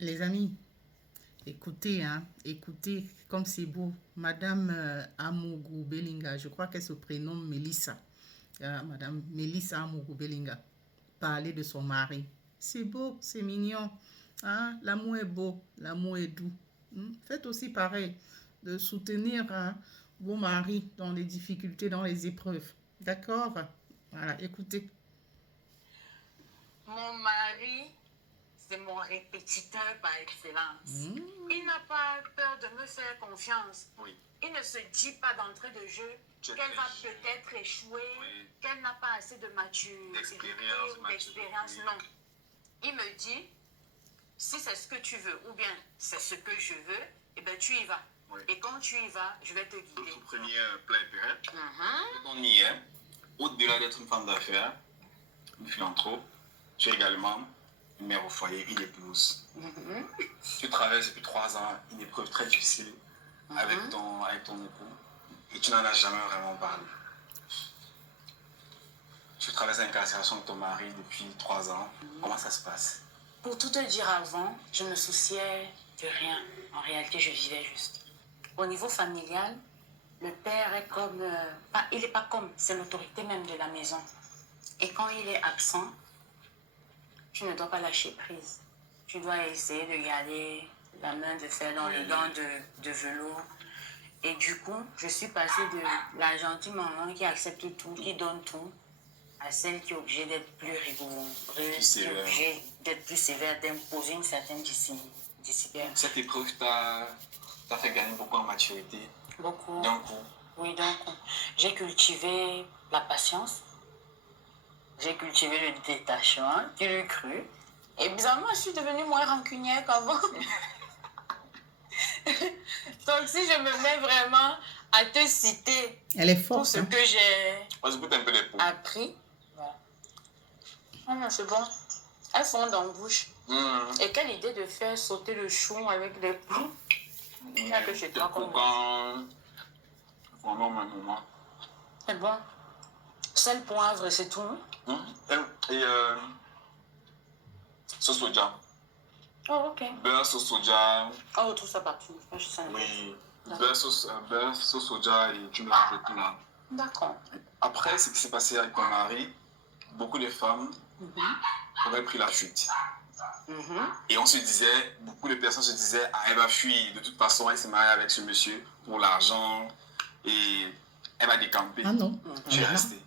Les amis, écoutez, hein, écoutez, comme c'est beau. Madame Amougou Belinga, je crois qu'elle se prénomme Mélissa. Madame Mélissa Amougou Belinga, parler de son mari. C'est beau, c'est mignon. Hein? L'amour est beau, l'amour est doux. Faites aussi pareil, de soutenir vos maris dans les difficultés, dans les épreuves. D'accord? Voilà, écoutez. Mon mari, c'est mon répétiteur par excellence. Il n'a pas peur de me faire confiance. Oui. Il ne se dit pas d'entrée de jeu qu'elle va peut-être échouer, qu'elle n'a pas assez de maturité ou d'expérience. Oui. Non. Il me dit, si c'est ce que tu veux ou bien c'est ce que je veux, eh bien tu y vas. Oui. Et quand tu y vas, je vais te guider. Votre premier plan est prêt. On y est. Au-delà d'être une femme d'affaires, une philanthrope, tu es également une mère au foyer, une épouse. Tu traverses depuis 3 ans une épreuve très difficile avec ton époux et tu n'en as jamais vraiment parlé. Tu traverses l'incarcération de ton mari depuis 3 ans. Comment ça se passe? Pour tout te dire avant, je me souciais de rien. En réalité, je vivais juste. Au niveau familial, le père est comme... il n'est pas comme, c'est l'autorité même de la maison. Et quand il est absent, tu ne dois pas lâcher prise. Tu dois essayer de garder la main de fer dans les gants de velours. Et du coup, je suis passée de la gentille maman qui accepte tout, qui donne tout, à celle qui est obligée d'être plus rigoureuse, qui est obligée d'être plus sévère, d'imposer une certaine discipline. Cette épreuve t'a fait gagner beaucoup en maturité. Beaucoup. D'un coup. Oui, d'un coup. J'ai cultivé la patience. J'ai cultivé le détachement, tu l'as cru. Et bizarrement, je suis devenue moins rancunière qu'avant. Donc, si je me mets vraiment à te citer Elle est forte, tout ce que j'ai appris, voilà. Ah non, c'est bon. Elles fondent en bouche. Et quelle idée de faire sauter le chou avec des poux. Il n'y a que chez toi comme moi. C'est bon. Sel, poivre, c'est tout. Et sauce soja. Oh, ok. Beurre, sauce soja. Oh, tout ça partout. Oui. Beurre, sauce soja et tu mélanges le tout là. D'accord. Après, ce qui s'est passé avec ton mari, beaucoup de femmes auraient pris la fuite. Et on se disait, beaucoup de personnes se disaient, ah, elle va fuir. De toute façon, elle s'est mariée avec ce monsieur pour l'argent et elle va décamper. Ah non. Tu es restée.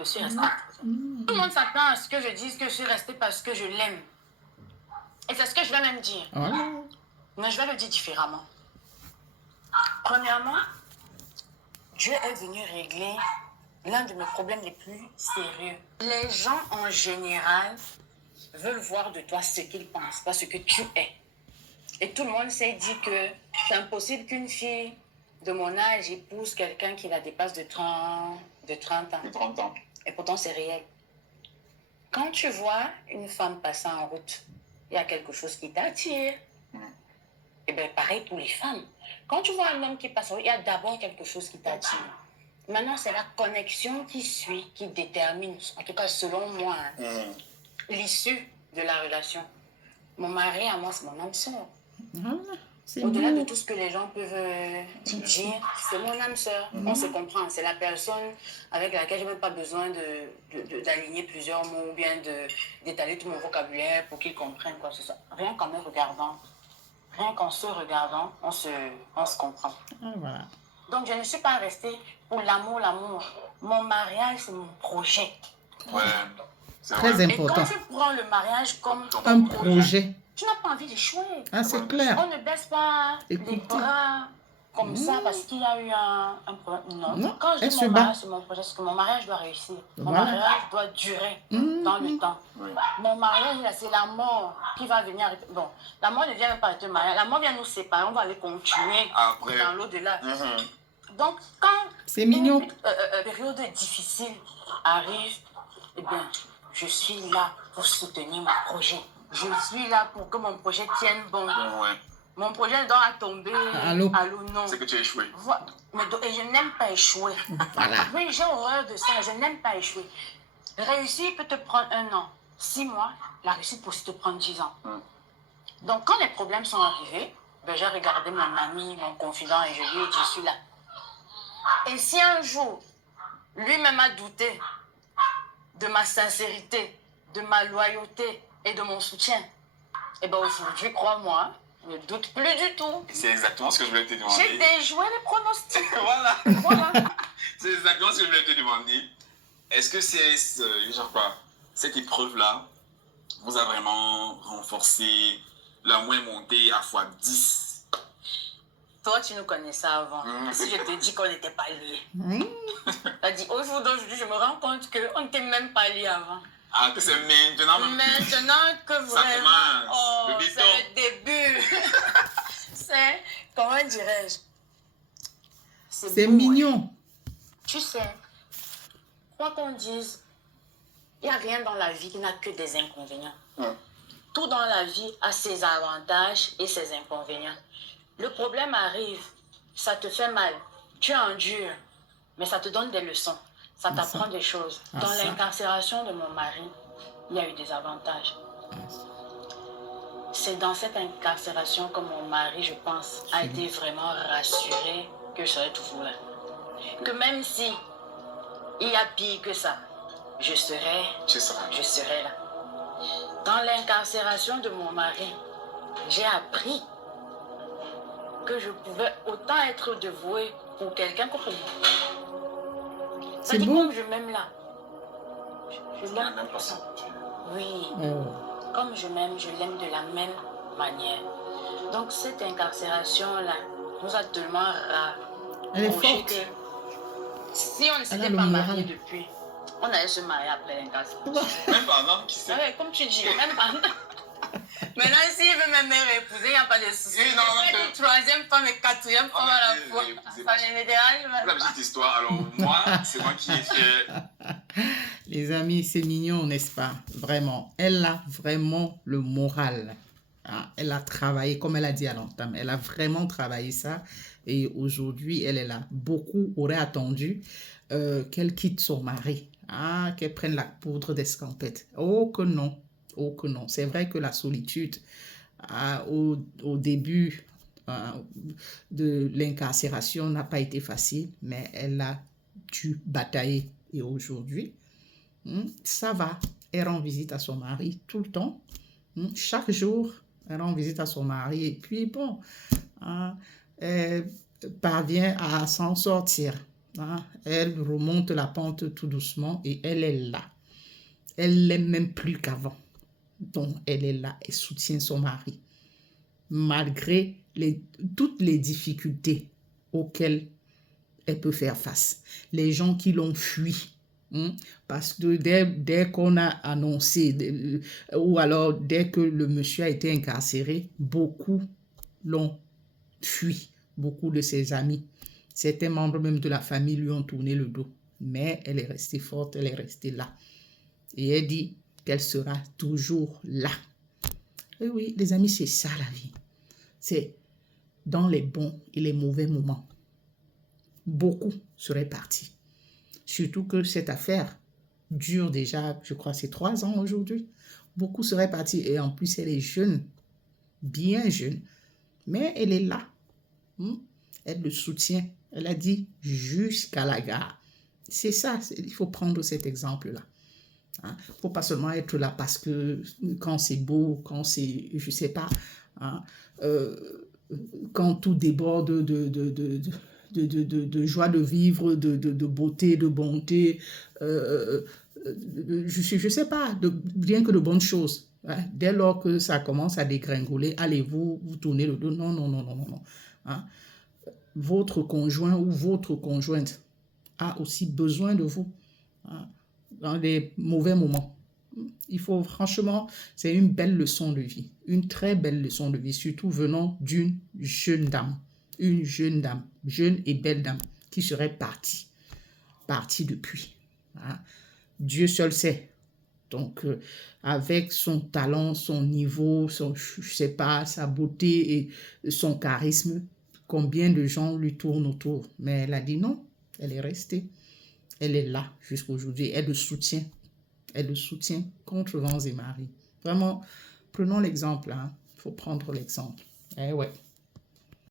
Je suis restée. Tout le monde s'attend à ce que je dise que je suis restée parce que je l'aime. Et c'est ce que je vais même dire. Mais je vais le dire différemment. Premièrement, Dieu est venu régler l'un de mes problèmes les plus sérieux. Les gens en général veulent voir de toi ce qu'ils pensent, pas ce que tu es. Et tout le monde s'est dit que c'est impossible qu'une fille de mon âge épouse quelqu'un qui la dépasse de 30 ans. De 30 ans. Et pourtant, c'est réel. Quand tu vois une femme passer en route, il y a quelque chose qui t'attire. Et bien, pareil pour les femmes. Quand tu vois un homme qui passe en route, il y a d'abord quelque chose qui t'attire. Maintenant, c'est la connexion qui suit, qui détermine, en tout cas selon moi, l'issue de la relation. Mon mari, à moi, c'est mon âme sœur. Au-delà de tout ce que les gens peuvent dire, c'est mon âme sœur. On se comprend. C'est la personne avec laquelle je n'ai même pas besoin d'aligner plusieurs mots ou bien d'étaler tout mon vocabulaire pour qu'ils comprennent quoi que ce soit. Rien qu'en me regardant, rien qu'en se regardant, on se comprend. Voilà. Donc, je ne suis pas restée pour l'amour. Mon mariage, c'est mon projet. Ouais, c'est très important. Et quand tu prends le mariage comme un projet, tu n'as pas envie d'échouer. Ah, c'est clair. On ne baisse pas les bras comme ça parce qu'il y a eu un problème. Non. Quand je dis mon mariage, c'est mon projet, c'est que mon mariage doit réussir. Mon mariage doit durer dans le temps. Mon mariage, c'est la mort qui va venir. Bon, la mort ne vient même pas avec le mariage. La mort vient nous séparer. On va aller continuer dans l'au-delà. Donc, quand c'est mignon. Une période difficile arrive, eh bien, je suis là pour soutenir mon projet. Je suis là pour que mon projet tienne bon. Mon projet doit tomber à l'eau, non. C'est que tu as échoué. Et je n'aime pas échouer. Voilà. Oui, j'ai horreur de ça. Je n'aime pas échouer. Réussir peut te prendre 1 an. 6 mois, la réussite peut aussi te prendre 10 ans. Donc, quand les problèmes sont arrivés, ben, j'ai regardé mon ami, mon confident, et je lui ai dit, je suis là. Et si un jour, lui-même a douté de ma sincérité, de ma loyauté et de mon soutien, et bien aujourd'hui, crois-moi, je ne doute plus du tout. C'est exactement ce que je voulais te demander. J'ai déjoué les pronostics. Voilà. C'est exactement ce que je voulais te demander. Est-ce que cette épreuve-là vous a vraiment renforcé, la moins montée à x10? Toi, tu nous connaissais avant. Si je te dis qu'on n'était pas liés. T'as dit, au jour d'aujourd'hui, je me rends compte qu'on n'était même pas liés avant. Ah, que c'est maintenant. Maintenant que ça vraiment... commence. Oh, Le c'est le début. C'est... Comment dirais-je? C'est beau, mignon. Ouais. Tu sais, quoi qu'on dise, il n'y a rien dans la vie qui n'a que des inconvénients. Tout dans la vie a ses avantages et ses inconvénients. Le problème arrive, ça te fait mal, tu endures, mais ça te donne des leçons, ça t'apprend des choses. Dans l'incarcération de mon mari, il y a eu des avantages. C'est dans cette incarcération que mon mari, je pense, a été vraiment rassuré que je serais toujours là. Que même si il y a pire que ça, je serai là. Dans l'incarcération de mon mari, j'ai appris que je pouvais autant être dévouée pour quelqu'un que pour moi. C'est beau. Comme je m'aime là. Je l'aime pour ça. Oui. Comme je m'aime, je l'aime de la même manière. Donc cette incarcération-là nous a tellement rapprochés que si on ne s'était pas mariés depuis, on allait se marier après l'incarcération. Même pendant, qui sait? Ouais, comme tu dis, même pendant. Maintenant, s'il veut même me reposer, il n'y a pas de souci. Oui, non, une troisième femme et quatrième femme à la fois. Ça ne me dérange pas. La petite histoire. Alors, moi, c'est moi qui ai fait. Les amis, c'est mignon, n'est-ce pas? Vraiment. Elle a vraiment le moral. Hein? Elle a travaillé, comme elle a dit à l'entame, elle a vraiment travaillé ça. Et aujourd'hui, elle est là. Beaucoup auraient attendu qu'elle quitte son mari, hein? Qu'elle prenne la poudre d'escampette. Oh que non. Oh que non. C'est vrai que la solitude, au début de l'incarcération n'a pas été facile, mais elle a dû batailler. Et aujourd'hui, ça va. Elle rend visite à son mari tout le temps. Chaque jour, elle rend visite à son mari. Et puis, bon, elle parvient à s'en sortir. Elle remonte la pente tout doucement et elle est là. Elle l'aime même plus qu'avant. Donc, elle est là, elle soutient son mari. Malgré toutes les difficultés auxquelles elle peut faire face. Les gens qui l'ont fui. Parce que dès qu'on a annoncé, ou alors dès que le monsieur a été incarcéré, beaucoup l'ont fui. Beaucoup de ses amis. Certains membres même de la famille lui ont tourné le dos. Mais elle est restée forte, elle est restée là. Et elle dit qu'elle sera toujours là. Et oui, les amis, c'est ça la vie. C'est dans les bons et les mauvais moments. Beaucoup seraient partis. Surtout que cette affaire dure déjà, je crois, c'est 3 ans aujourd'hui. Beaucoup seraient partis et en plus, elle est jeune, bien jeune. Mais elle est là. Elle le soutient. Elle a dit jusqu'à la gare. C'est ça, il faut prendre cet exemple-là. Il ne faut pas seulement être là parce que quand c'est beau, quand c'est, je ne sais pas, quand tout déborde de joie de vivre, de beauté, de bonté, je ne sais pas, rien que de bonnes choses. Hein. Dès lors que ça commence à dégringoler, allez-vous vous tournez le dos. Non, non, non, non, non. Hein. Votre conjoint ou votre conjointe a aussi besoin de vous. Hein. Dans les mauvais moments. Il faut franchement, c'est une belle leçon de vie, une très belle leçon de vie, surtout venant d'une jeune dame, une jeune dame, jeune et belle dame, qui serait partie depuis. Hein. Dieu seul sait. Donc, avec son talent, son niveau, je sais pas, sa beauté et son charisme, combien de gens lui tournent autour. Mais elle a dit non, elle est restée. Elle est là jusqu'à aujourd'hui. Elle le soutient Elle le soutient contre vents et marées. Vraiment, prenons l'exemple. Il faut prendre l'exemple. Eh ouais.